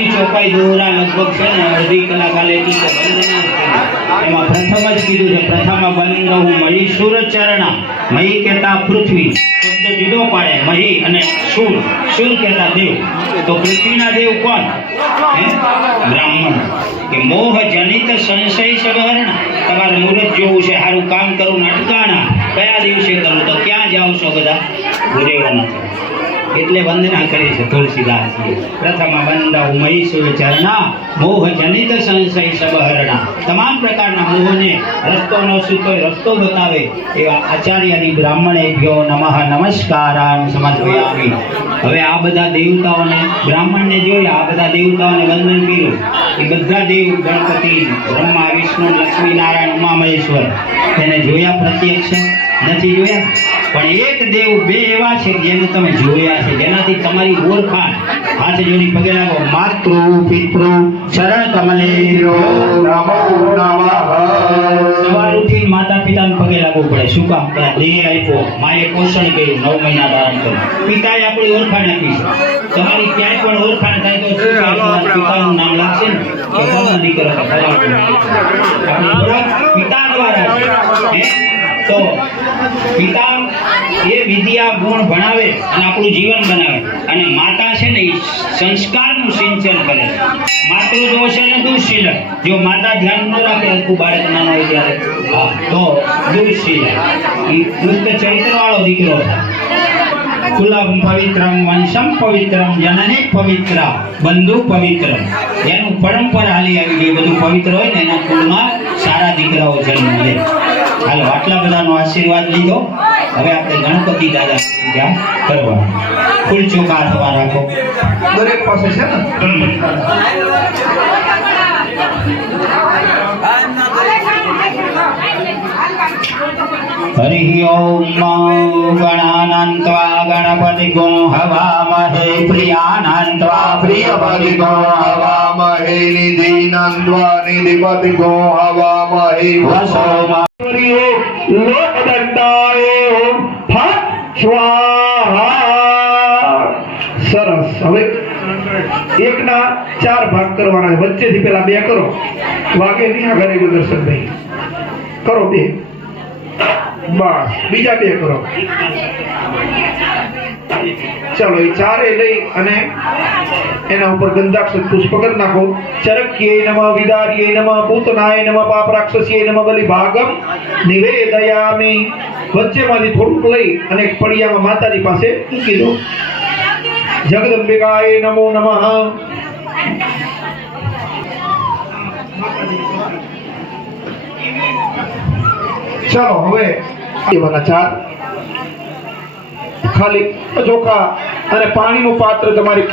વંદનની ચોપાઈ દોરા લગભગ છે ને અડધી કલાક આલે તો વંદન એમાં પ્રથમ જ કીધું છે પ્રથમ બંધ હું મહીસુર ચરણા મહી કહેતા પૃથ્વી શબ્દ જુદો પાડે મહી અને સુર સુર કહેતા દેવ તો પૃથ્વીના દેવ કોણ બ્રાહ્મણ કે મોહ જનિત સંશય સબહરણ તમારે મુહૂર્ત જોવું છે સારું કામ કરવું અટકાણા કયા દિવસે કરવું તો ક્યાં જાઓ છો બધા ગુરુદેવના એટલે વંદના કરી છે તુલસીદાસજી પ્રથમ વંદા મહીસુર ચરણા મોહ જનિત સંશય સબહરણા તમામ પ્રકારના મોહને રસ્તો ન સૂચવે રસ્તો બતાવે એવા આચાર્યની બ્રાહ્મણેભ્યો નમઃ નમસ્કારાન સમર્પયામિ હવે આ બધા દેવતાઓને બ્રાહ્મણને જોયા આ બધા દેવતાઓને વંદન કર્યું એ બધા દેવ ગણપતિ બ્રહ્મા વિષ્ણુ લક્ષ્મી નારાયણ ઉમા મહેશ્વર તેને જોયા પ્રત્યક્ષ નથી જોયા પણ એક દેવ બે એવા છે જેને તમે જોયા છે જેનાથી તમારી ઓળખાણ હાથ જોડી પગે લાગો માતૃ પિતૃ ચરણ કમલેરો નમો નમઃ સવાર ઉઠીને માતા પિતાને પગે લાગવું પડે શું કામ કે દેહ આપ્યો માએ પોષણ કર્યું 9 મહિના ધારણ કર્યું પિતાએ આપણી ઓળખાણ આપી છે તમારી ક્યાંય પણ ઓળખાણ થાય તો પિતાનું નામ લાગશે ને કે કોનો દીકરો પિતા દ્વારા તો પિતા એ વિદ્યા ગુણ ભણાવે અને આપણું જીવન બનાવે અને માતા છે ને એ સંસ્કારનું સિંચન કરે માતૃ દોષ અને દુઃશીલ જો માતા ધ્યાન ન રાખે આખું બાળક નાનો હોય ત્યારે તો દુઃશીલ એ દુષ્ટ ચરિત્ર વાળો દીકરો કુલમ પવિત્રમ વંશમ પવિત્રમ જનની પવિત્ર બંધુ પવિત્ર એનું પરંપરા હાલી આવી ગઈ બધું પવિત્ર હોય ને એના કુળમાં સારા દીકરાઓ જન્મ લે હાલો આટલા બધાનો આશીર્વાદ લીધો હવે આપણે ગણપતિ દાદા પૂજા કરવા ફૂલ ચોખા હાથમાં રાખો દરેક પાસે છે ને હરિ ઓમ ગણાનાન્ત્વા ગણપતિ ગો હવામહે પ્રિયાનાન્ત્વા પ્રિયપતિ ગો હવામહે નિધિનાન્ત્વા નિધિપતિ ગો હવામહે વસોમા લોકદંડાય ફટ સ્વાહા સરસ હવે એકના 4 ભાગ કરવાના વચ્ચેથી પેલા 2 કરો વાગે નહીં આગળ દર્શન ભાઈ કરો 2 બસ બીજા 2 કરો ચાલો એ 4 લઈ અને એના ઉપર ગંધાક્ષર પુષ્પ કરી નાખો ચરક્યે નમઃ વિદાર્યે નમઃ પૂતનાય નમઃ પાપ રાક્ષસ્યે નમઃ બલિ ભાગમ નિવેદયામિ વચ્ચેમાંથી થોડુંક લઈ અને એક પડિયામાં માતાજી પાસે મૂકી દો જગદંબિકાય નમો નમઃ ચાલો હવે એવાના 4 ખાલી ચોખા અને પાણીનું પાત્ર તમારી